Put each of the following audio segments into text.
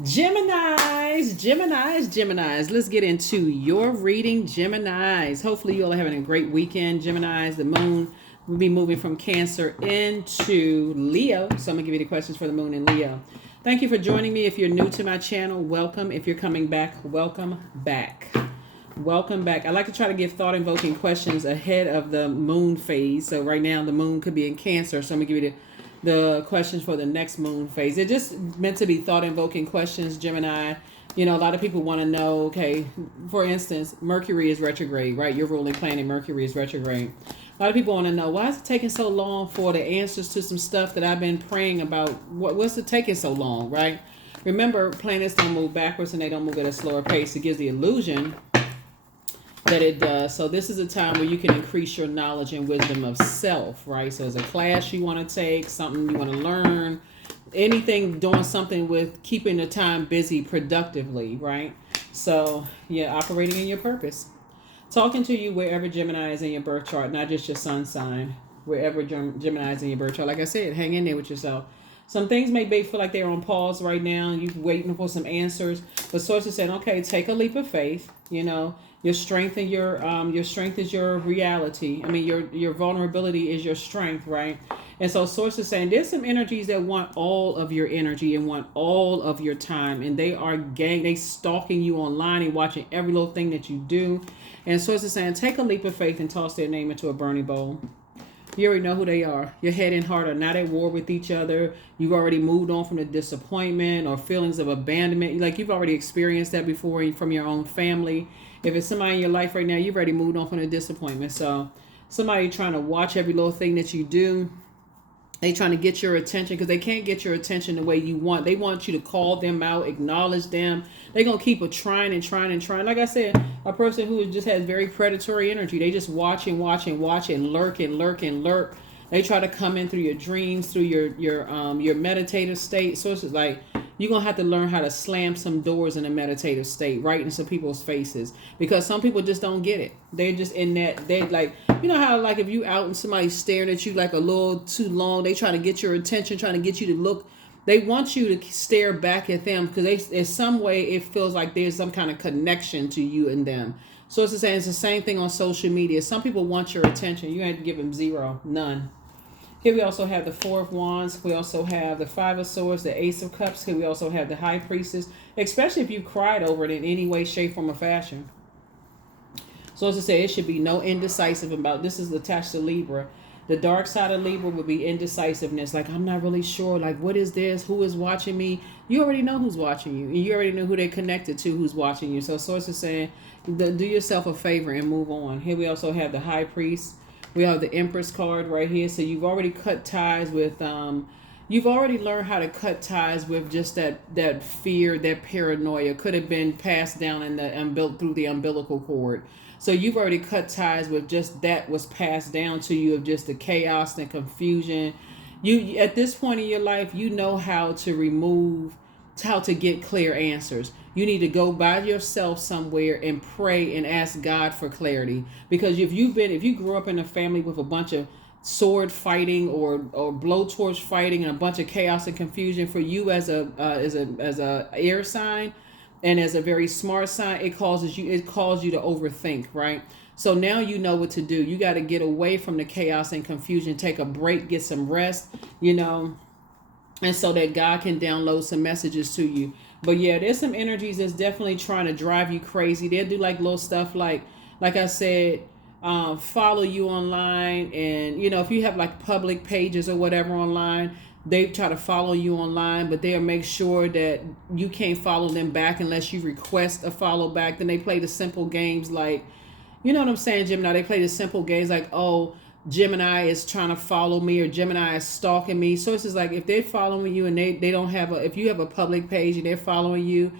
Geminis. Let's get into your reading, Geminis. Hopefully, you all are having a great weekend, Geminis. The moon will be moving from Cancer into Leo. So, I'm going to give you the questions for the moon in Leo. Thank you for joining me. If you're new to my channel, welcome. If you're coming back, welcome back. Welcome back. I like to try to give thought invoking questions ahead of the moon phase. So, right now, the moon could be in Cancer. So, I'm going to give you the questions for the next moon phase. They're just meant to be thought invoking questions, Gemini. You know, a lot of people want to know, okay, for instance, Mercury is retrograde, right? Your ruling planet, Mercury is retrograde. A lot of people want to know, why is it taking so long for the answers to some stuff that I've been praying about? What's it taking so long, right? Remember, planets don't move backwards and they don't move at a slower pace. It gives the illusion that it does. So this is a time where you can increase your knowledge and wisdom of self, right? So it's a class you want to take, something you want to learn, anything doing something with keeping the time busy productively, right? So yeah, operating in your purpose. Talking to you wherever Gemini is in your birth chart, not just your sun sign, wherever Gemini is in your birth chart. Like I said, hang in there with yourself. Some things may feel like they're on pause right now. You're waiting for some answers, but sources saying, okay, take a leap of faith. You know, your strength and your strength is your reality. I mean, your vulnerability is your strength, right? And so sources saying there's some energies that want all of your energy and want all of your time, and they stalking you online and watching every little thing that you do. And sources saying take a leap of faith and toss their name into a burning bowl. You already know who they are. Your head and heart are not at war with each other. You've already moved on from the disappointment or feelings of abandonment. Like you've already experienced that before from your own family. If it's somebody in your life right now, you've already moved on from the disappointment. So somebody trying to watch every little thing that you do. They trying to get your attention because they can't get your attention the way you want. They want you to call them out, acknowledge them. They're going to keep trying and trying and trying. Like I said, a person who just has very predatory energy. They just watch and watch and watch and lurk and lurk and lurk. They try to come in through your dreams, through your meditative state. So it's like you're going to have to learn how to slam some doors in a meditative state right into people's faces, because some people just don't get it. They're just in that, they like, you know how like if you out and somebody's staring at you like a little too long, they try to get your attention, trying to get you to look. They want you to stare back at them because in some way it feels like there's some kind of connection to you and them. So it's the same thing on social media. Some people want your attention. You have to give them zero, none. Here we also have the Four of Wands. We also have the Five of Swords, the Ace of Cups. Here we also have the High Priestess, especially if you cried over it in any way, shape, form, or fashion. So as I say, it should be no indecisive about, this is attached to Libra. The dark side of Libra would be indecisiveness. Like, I'm not really sure. Like, what is this? Who is watching me? You already know who's watching you. And you already know who they're connected to, who's watching you. So source is saying, do yourself a favor and move on. Here we also have the High Priest. We have the Empress card right here. So you've already cut ties with, you've already learned how to cut ties with just that fear, that paranoia. Could have been passed down through the umbilical cord. So you've already cut ties with just that was passed down to you of just the chaos and confusion. You at this point in your life, you know how to get clear answers. You need to go by yourself somewhere and pray and ask God for clarity. Because if you grew up in a family with a bunch of sword fighting or blowtorch fighting and a bunch of chaos and confusion, for you as a air sign and as a very smart sign, it calls you to overthink, right? So now you know what to do. You got to get away from the chaos and confusion, take a break, get some rest, and so that God can download some messages to you. But yeah, there's some energies that's definitely trying to drive you crazy. They'll do like little stuff like I said, follow you online. And, if you have like public pages or whatever online, they try to follow you online, but they'll make sure that you can't follow them back unless you request a follow back. Then they play the simple games like, you know what I'm saying, Gemini? They play the simple games like, oh, Gemini is trying to follow me or Gemini is stalking me. So it's just like if they're following you and they don't have if you have a public page and they're following you,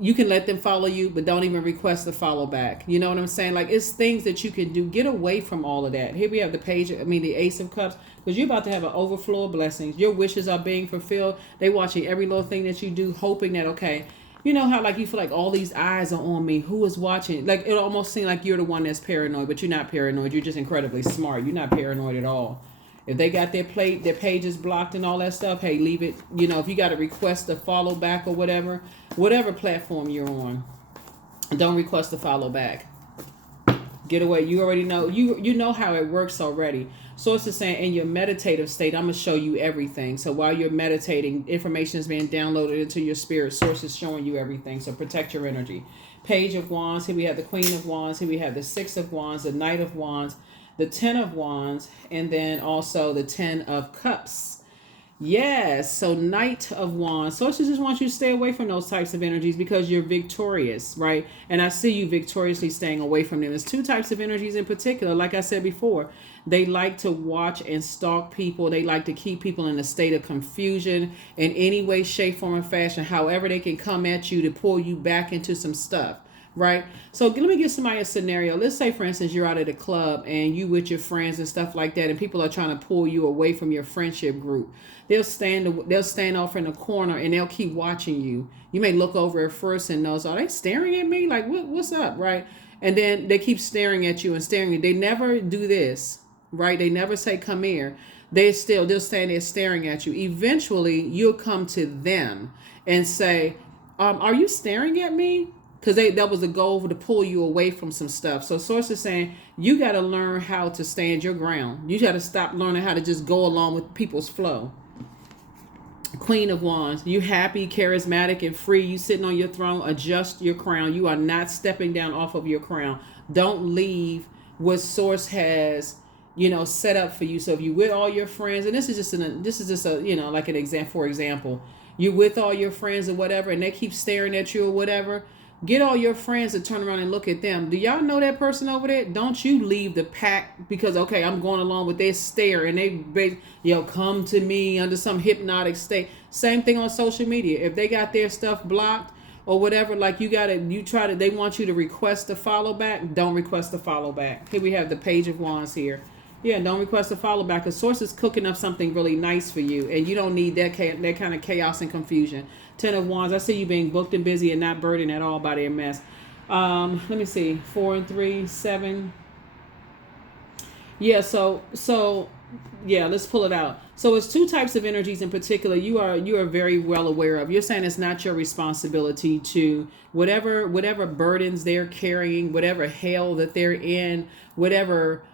you can let them follow you, but don't even request a follow back. You know what I'm saying? Like it's things that you can do. Get away from all of that. Here we have the Ace of Cups, because you're about to have an overflow of blessings. Your wishes are being fulfilled. They watching every little thing that you do, hoping that, okay, you know how like you feel like all these eyes are on me. Who is watching? Like it almost seems like you're the one that's paranoid, but you're not paranoid. You're just incredibly smart. You're not paranoid at all. If they got their pages blocked and all that stuff, hey, leave it. If you got to request a follow back or whatever platform you're on, don't request a follow back. Get away. You already know. You know how it works already. Source is saying in your meditative state, I'm going to show you everything. So while you're meditating, information is being downloaded into your spirit. Source is showing you everything. So protect your energy. Page of Wands. Here we have the Queen of Wands. Here we have the Six of Wands, the Knight of Wands, the 10 of Wands, and then also the 10 of Cups. Yes, so Knight of Wands. Sources just want you to stay away from those types of energies because you're victorious, right? And I see you victoriously staying away from them. There's two types of energies in particular. Like I said before, they like to watch and stalk people. They like to keep people in a state of confusion in any way, shape, form, or fashion. However they can come at you to pull you back into some stuff. Right. So let me give somebody a scenario. Let's say, for instance, you're out at a club and you with your friends and stuff like that, and people are trying to pull you away from your friendship group. They'll stand off in a corner and they'll keep watching you. You may look over at first and notice, are they staring at me? Like, what's up? Right. And then they keep staring at you and staring. They never do this. Right. They never say, come here. They'll stand there staring at you. Eventually, you'll come to them and say, are you staring at me? Because that was the goal to pull you away from some stuff. So Source is saying you got to learn how to stand your ground. You got to stop learning how to just go along with people's flow. Queen of Wands. You happy, charismatic, and free. You sitting on your throne. Adjust your crown. You are not stepping down off of your crown. Don't leave what Source has, set up for you. So if you with all your friends, and this is just a like an example. For example, you with all your friends or whatever, and they keep staring at you or whatever. Get all your friends to turn around and look at them. Do y'all know that person over there? Don't you leave the pack because, okay, I'm going along with their stare and they come to me under some hypnotic state. Same thing on social media. If they got their stuff blocked or whatever, like they want you to request a follow back. Don't request a follow back. Here we have the Page of Wands here. Yeah, don't request a follow back because Source is cooking up something really nice for you, and you don't need that kind of chaos and confusion. 10 of Wands, I see you being booked and busy and not burdened at all by their mess. Let me see, 4 and 3, 7. Yeah, so yeah, let's pull it out. So it's two types of energies in particular you are very well aware of. You're saying it's not your responsibility to whatever burdens they're carrying, whatever hell that they're in, whatever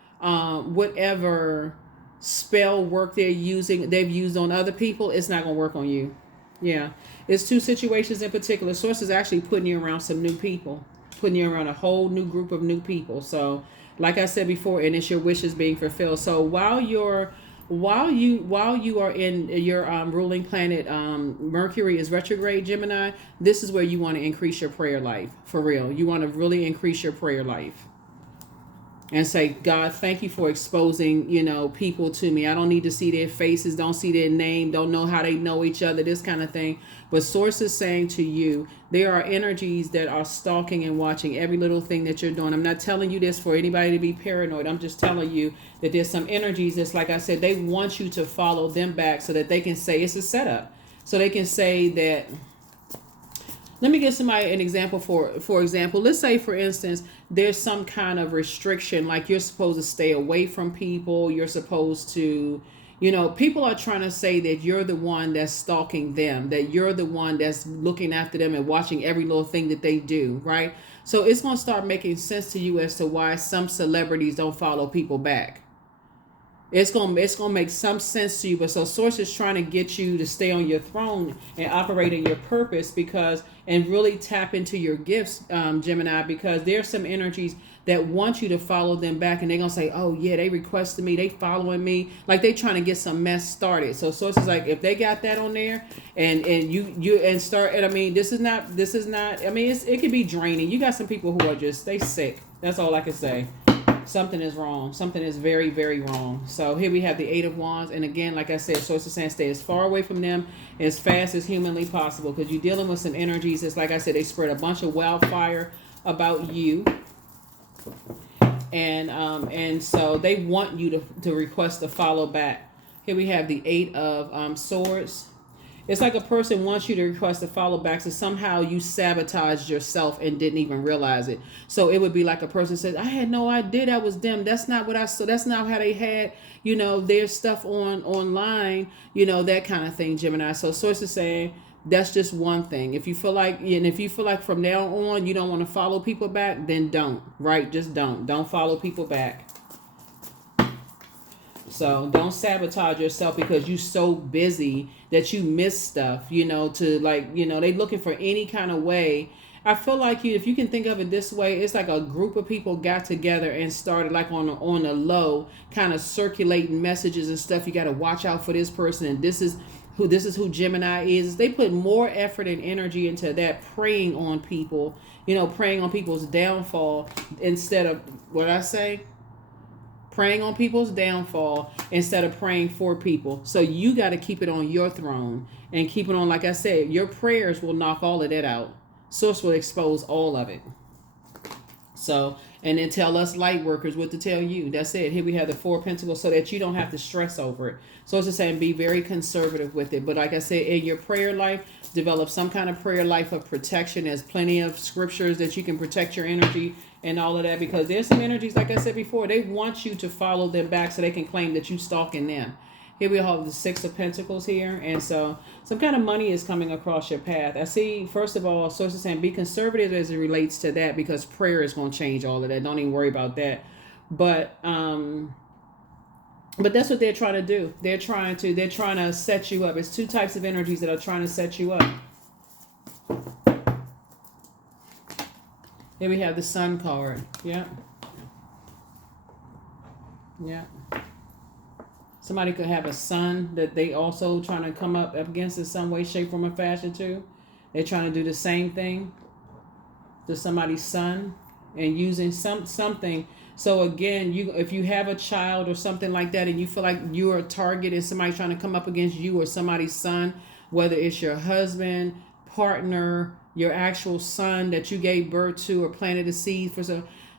spell work they've used on other people, it's not going to work on you. Yeah. It's two situations in particular. Source is actually putting you around some new people, putting you around a whole new group of new people. So like I said before, and it's your wishes being fulfilled. So while you are in your ruling planet, Mercury is retrograde, Gemini, this is where you want to increase your prayer life. For real. You want to really increase your prayer life. And say, God, thank you for exposing, people to me. I don't need to see their faces, don't see their name, don't know how they know each other, this kind of thing. But Source is saying to you, there are energies that are stalking and watching every little thing that you're doing. I'm not telling you this for anybody to be paranoid. I'm just telling you that there's some energies that's, like I said, they want you to follow them back so that they can say it's a setup. So they can say that. Let me give somebody an example. For example, let's say, for instance, there's some kind of restriction, like you're supposed to stay away from people. You're supposed to, people are trying to say that you're the one that's stalking them, that you're the one that's looking after them and watching every little thing that they do, right? So it's going to start making sense to you as to why some celebrities don't follow people back. It's gonna make some sense to you, but so Source is trying to get you to stay on your throne and operate in your purpose and really tap into your gifts, Gemini, because there's some energies that want you to follow them back, and they're gonna say, oh yeah, they requested me, they following me, like they trying to get some mess started. So Source is like, if they got that on there, and I mean, this is not. I mean, it can be draining. You got some people who are just they sick. That's all I can say. Something is wrong. Something is very, very wrong. So here we have the 8 of Wands. And again, like I said, Source is saying stay as far away from them as fast as humanly possible, because you're dealing with some energies. It's like I said, they spread a bunch of wildfire about you. And so they want you to request a follow back. Here we have the 8 of Swords. It's like a person wants you to request a follow back, so somehow you sabotaged yourself and didn't even realize it. So it would be like a person says, I had no idea that was them. That's not what I saw. That's not how they had, their stuff online, that kind of thing, Gemini. So source is saying that's just one thing. If you feel like, and if you feel like from now on you don't want to follow people back, then don't, right? Just don't follow people back. So don't sabotage yourself because you're so busy that you miss stuff, to like, they looking for any kind of way. I feel like if you can think of it this way, it's like a group of people got together and started like on a low, kind of circulating messages and stuff. You got to watch out for this person, and this is who Gemini is. They put more effort and energy into that, preying on people, preying on people's downfall instead of what I say. Praying on people's downfall instead of praying for people. So you got to keep it on your throne and keep it on, like I said, your prayers will knock all of that out. Source will expose all of it. So, and then tell us light workers what to tell you. That's it. Here we have the Four of Pentacles so that you don't have to stress over it. So it's just saying be very conservative with it. But like I said, in your prayer life, develop some kind of prayer life of protection. There's plenty of scriptures that you can protect your energy and all of that, because there's some energies, like I said before, they want you to follow them back so they can claim that you stalking them. Here we have the Six of Pentacles here, and so some kind of money is coming across your path. I see, first of all, sources saying be conservative as it relates to that, because prayer is going to change all of that. Don't even worry about that. But that's what they're trying to do. They're trying to set you up. It's two types of energies that are trying to set you up. Here we have the Sun card. Yeah. Yeah. Somebody could have a son that they also trying to come up against in some way, shape, form, or fashion too. They're trying to do the same thing to somebody's son and using something. So again, if you have a child or something like that and you feel like you're a target and somebody's trying to come up against you or somebody's son, whether it's your husband, partner, your actual son that you gave birth to or planted a seed for,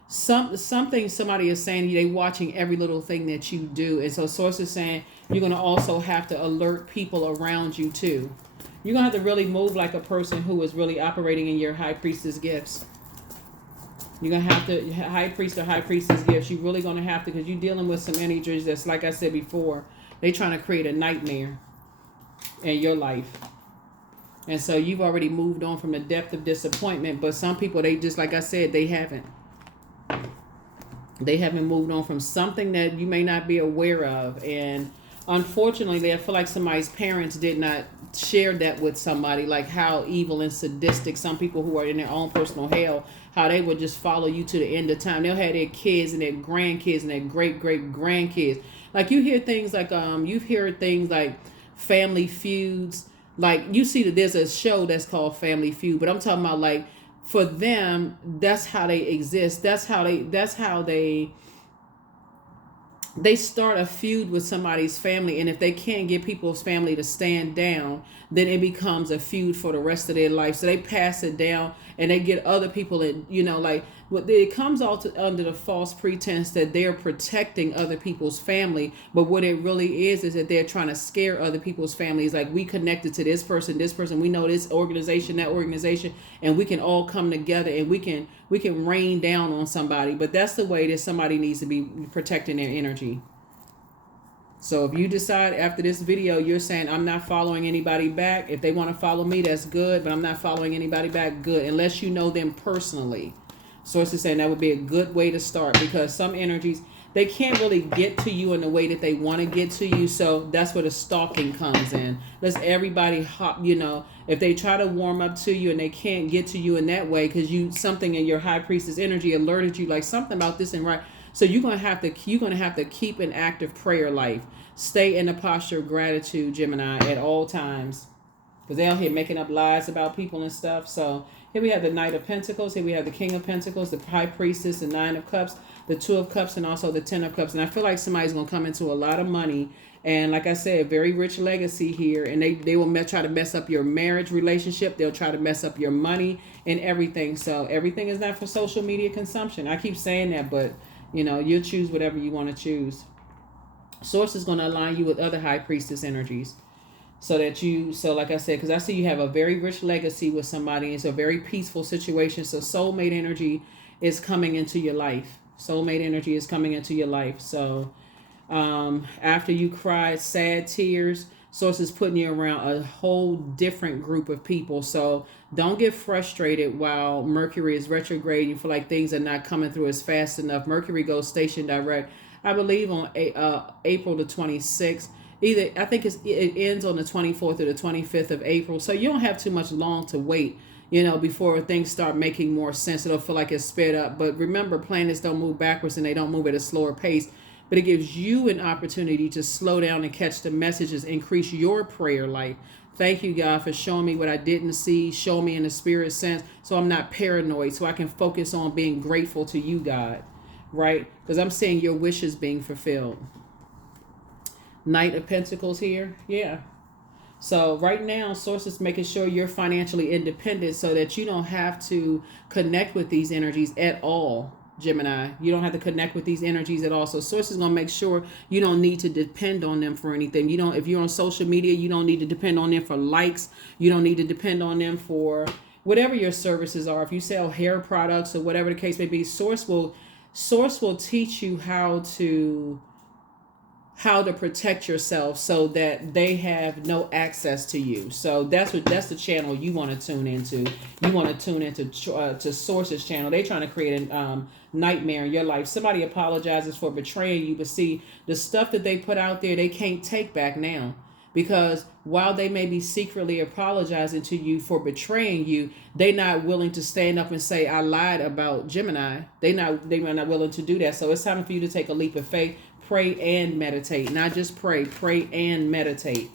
something somebody is saying, they watching every little thing that you do. And so source is saying you're going to also have to alert people around you too. You're going to have to really move like a person who is really operating in your high priestess gifts. You're going to have to, high priest or high priestess gifts, you're really going to have to, because you're dealing with some energies that's, like I said before, they trying to create a nightmare in your life. And so you've already moved on from the depth of disappointment, but some people, they just, like I said, they haven't moved on from something that you may not be aware of. And unfortunately, I feel like somebody's parents did not share that with somebody, like how evil and sadistic some people who are in their own personal hell, how they would just follow you to the end of time. They'll have their kids and their grandkids and their great grandkids. Like you hear things like you've heard things like Family Feuds. Like you see that there's a show that's called Family Feud, but I'm talking about like for them, that's how they exist. That's how they start a feud with somebody's family, and if they can't get people's family to stand down, then it becomes a feud for the rest of their life. So they pass it down and they get other people in, like it comes all under the false pretense that they're protecting other people's family, but what it really is that they're trying to scare other people's families. Like, we connected to this person, we know this organization, that organization, and we can all come together and we can rain down on somebody. But that's the way that somebody needs to be protecting their energy. So if you decide after this video, you're saying, I'm not following anybody back. If they want to follow me, that's good, but I'm not following anybody back, good. Unless you know them personally. Source is saying that would be a good way to start, because some energies, they can't really get to you in the way that they want to get to you. So that's where the stalking comes in. Let's everybody hop, if they try to warm up to you and they can't get to you in that way, because something in your high priestess energy alerted you, like something about this and right. So you're gonna have to keep an active prayer life. Stay in the posture of gratitude, Gemini, at all times, because they're out here making up lies about people and stuff. So here we have the Knight of Pentacles. Here we have the King of Pentacles, the High Priestess, the Nine of Cups, the Two of Cups, and also the Ten of Cups. And I feel like somebody's gonna come into a lot of money. And like I said, very rich legacy here. And they will try to mess up your marriage relationship. They'll try to mess up your money and everything. So everything is not for social media consumption. I keep saying that, but you'll choose whatever you want to choose. Source is going to align you with other high priestess energies. so that you, so like I said, because I see you have a very rich legacy with somebody. It's a very peaceful situation. So soulmate energy is coming into your life. Soulmate energy is coming into your life. So after you cried sad tears, source is putting you around a whole different group of people. So don't get frustrated while Mercury is retrograde. You feel like things are not coming through as fast enough. Mercury goes station direct, I believe, on April the 26th. Either I think it ends on the 24th or the 25th of April. So you don't have too much long to wait, before things start making more sense. It'll feel like it's sped up. But remember, planets don't move backwards and they don't move at a slower pace. But it gives you an opportunity to slow down and catch the messages, increase your prayer life. Thank you, God, for showing me what I didn't see, show me in the spirit sense, so I'm not paranoid, so I can focus on being grateful to you, God, right? Because I'm seeing your wishes being fulfilled. Knight of Pentacles here, yeah. So right now, source is making sure you're financially independent so that you don't have to connect with these energies at all. Gemini, you don't have to connect with these energies at all. So source is going to make sure you don't need to depend on them for anything. You don't, if you're on social media, you don't need to depend on them for likes. You don't need to depend on them for whatever your services are. If you sell hair products or whatever the case may be, source will teach you how to protect yourself so that they have no access to you. So that's the channel you want to tune into. You want to tune into to Source's channel. They're trying to create a nightmare in your life. Somebody apologizes for betraying you, but see, the stuff that they put out there, they can't take back now. Because while they may be secretly apologizing to you for betraying you, they're not willing to stand up and say, I lied about Gemini. They're not willing to do that. So it's time for you to take a leap of faith. Pray and meditate. Not just pray and meditate.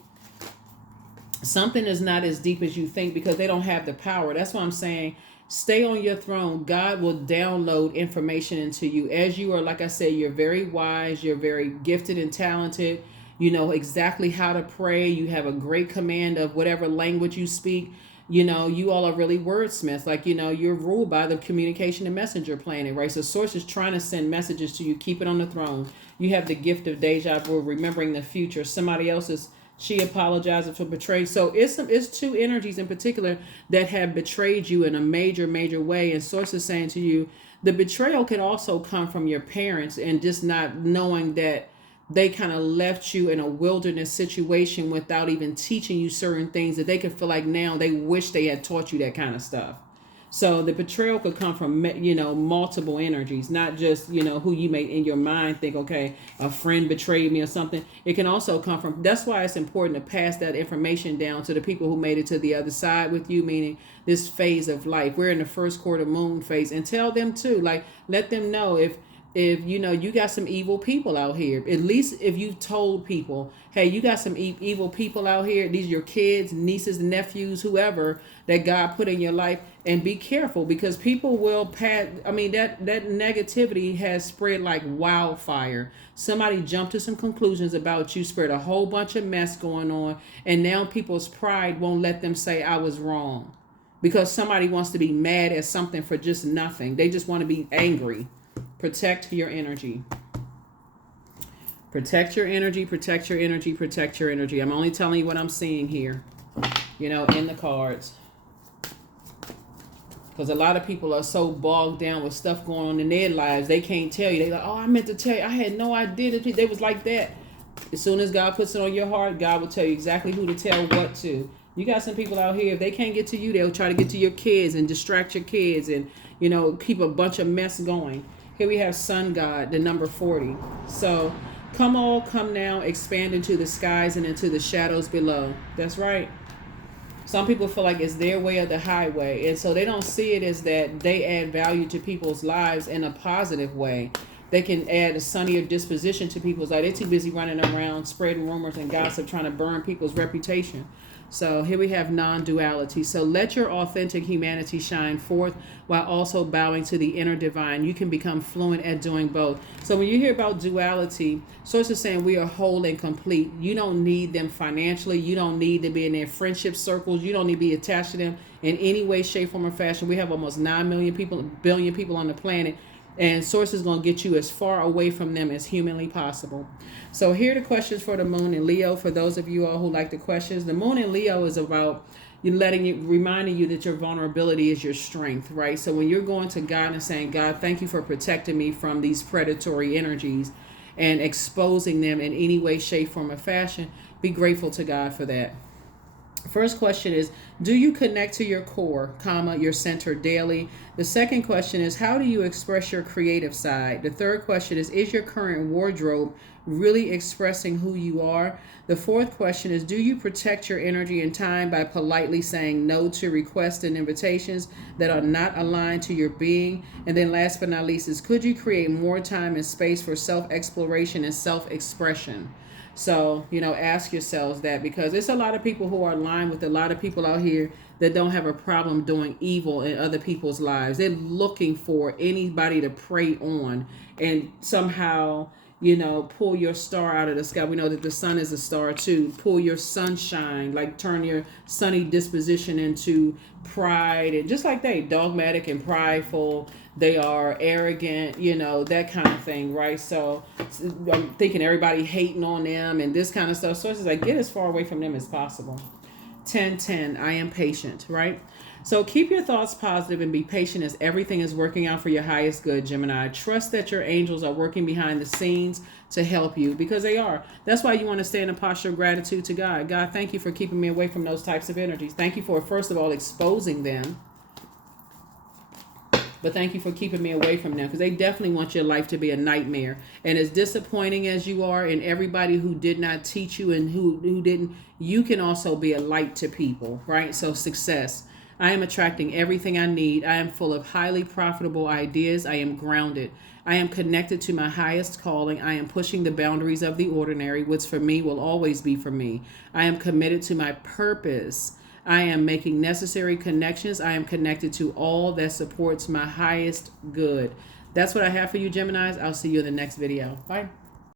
Something is not as deep as you think because they don't have the power. That's why I'm saying stay on your throne. God will download information into you. As you are, like I said, you're very wise. You're very gifted and talented. You know exactly how to pray. You have a great command of whatever language you speak. You all are really wordsmiths. Like, you're ruled by the communication and messenger planet, right? So source is trying to send messages to you. Keep it on the throne. You have the gift of deja vu, remembering the future. Somebody else's, she apologizing for betraying. So it's two energies in particular that have betrayed you in a major, major way. And source is saying to you, the betrayal can also come from your parents and just not knowing that they kind of left you in a wilderness situation without even teaching you certain things that they could feel like now they wish they had taught you that kind of stuff. So the betrayal could come from, multiple energies, not just, who you may in your mind think, okay, a friend betrayed me or something. It can also come from, that's why it's important to pass that information down to the people who made it to the other side with you, meaning this phase of life. We're in the first quarter moon phase, and tell them too, like, let them know if you got some evil people out here. At least if you've told people, hey, you got some evil people out here. These are your kids, nieces, nephews, whoever that God put in your life. And be careful because people will that negativity has spread like wildfire. Somebody jumped to some conclusions about you, spread a whole bunch of mess going on. And now people's pride won't let them say I was wrong. Because somebody wants to be mad at something for just nothing. They just want to be angry. Protect your energy. Protect your energy, protect your energy, protect your energy. I'm only telling you what I'm seeing here, in the cards. Because a lot of people are so bogged down with stuff going on in their lives, they can't tell you. They're like, oh, I meant to tell you. I had no idea that they was like that. As soon as God puts it on your heart, God will tell you exactly who to tell what to. You got some people out here, if they can't get to you, they'll try to get to your kids and distract your kids and, keep a bunch of mess going. Here we have Sun God, the number 40. So come now, expand into the skies and into the shadows below. That's right. Some people feel like it's their way or the highway. And so they don't see it as that they add value to people's lives in a positive way. They can add a sunnier disposition to people's life. They're too busy running around spreading rumors and gossip, trying to burn people's reputation. So here we have non-duality. So let your authentic humanity shine forth while also bowing to the inner divine. You can become fluent at doing both. So when you hear about duality, source is saying we are whole and complete. You don't need them financially. You don't need to be in their friendship circles. You don't need to be attached to them in any way, shape, form, or fashion. We have almost 9 billion people on the planet. And source is going to get you as far away from them as humanly possible. So here are the questions for the moon in Leo. For those of you all who like the questions, the moon in Leo is about reminding you that your vulnerability is your strength, right? So when you're going to God and saying, God, thank you for protecting me from these predatory energies and exposing them in any way, shape, form, or fashion, be grateful to God for that. First question is, do you connect to your core, your center daily? The second question is, how do you express your creative side? The third question is your current wardrobe really expressing who you are? The fourth question is, do you protect your energy and time by politely saying no to requests and invitations that are not aligned to your being? And then last but not least is, could you create more time and space for self-exploration and self-expression? So, ask yourselves that, because it's a lot of people who are aligned with a lot of people out here that don't have a problem doing evil in other people's lives. They're looking for anybody to prey on and somehow, pull your star out of the sky. We know that the sun is a star too. Pull your sunshine, like turn your sunny disposition into pride. And just like dogmatic and prideful, they are arrogant, that kind of thing, right? So I'm thinking everybody hating on them and this kind of stuff. So it's just like, get as far away from them as possible. 10:10, I am patient, right? So keep your thoughts positive and be patient as everything is working out for your highest good, Gemini. Trust that your angels are working behind the scenes to help you, because they are. That's why you want to stay in a posture of gratitude to God. God, thank you for keeping me away from those types of energies. Thank you for, first of all, exposing them. But thank you for keeping me away from them, because they definitely want your life to be a nightmare. And as disappointing as you are, and everybody who did not teach you and who didn't, you can also be a light to people, right? So success. I am attracting everything I need. I am full of highly profitable ideas. I am grounded. I am connected to my highest calling. I am pushing the boundaries of the ordinary, which for me will always be for me. I am committed to my purpose. I am making necessary connections. I am connected to all that supports my highest good. That's what I have for you, Geminis. I'll see you in the next video. Bye.